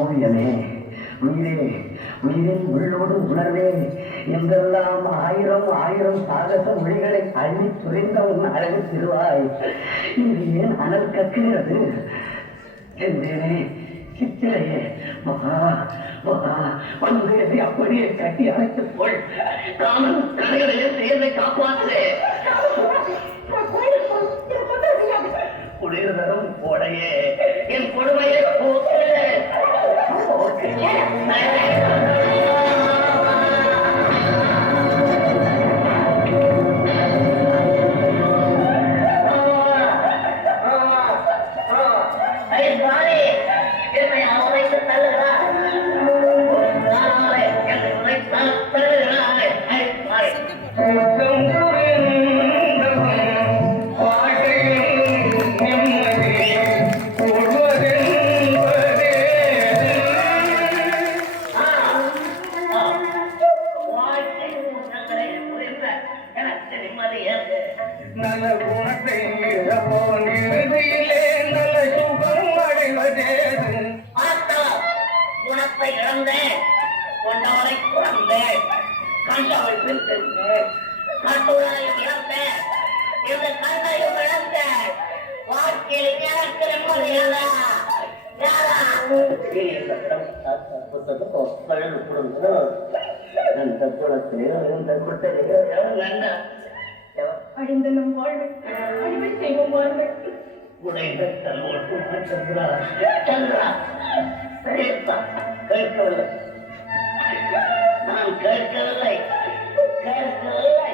ஓவியமே, உயிரே, உயிரின் உள்ளோடு உணர்வே, எங்கெல்லாம் ஆயிரம் ஆயிரம் சாகச மொழிகளை அள்ளி துறைந்த உன் அழகு திருவாய் இது ஏன் அனல் கக்குகிறது என்றேனே. சித்திரையே, மகா மகா பங்குகளை அப்படியே கட்டி அழைத்துப் போல் காமன் கதைகளையே சேர்ந்து காப்பாற்று. குளிர்தரும் கோடையே, என் கொடுமையை போக்கு. நல்ல குணத்தை நல்ல சுகம் அடைவதேது. குணத்தை இழந்தேன், கொண்டவனை குழந்தேன், கண்டவள் பிரித்தேன், கட்டுரையும் இழந்தேன், இந்த கண்ணையும் இழந்தேன். வாழ்க்கையில் எனக்கு நிம்மதியாதா அந்த குணத்திலேயோ இந்த குட்டையிலேயோ நல்ல அழிந்த நம் வாழ்வை அழிவை செய்வோம் வாழ்வை. சந்திரா சந்திரா கேட்கவில்லை, நான் கேட்கவில்லை கேட்கவில்லை.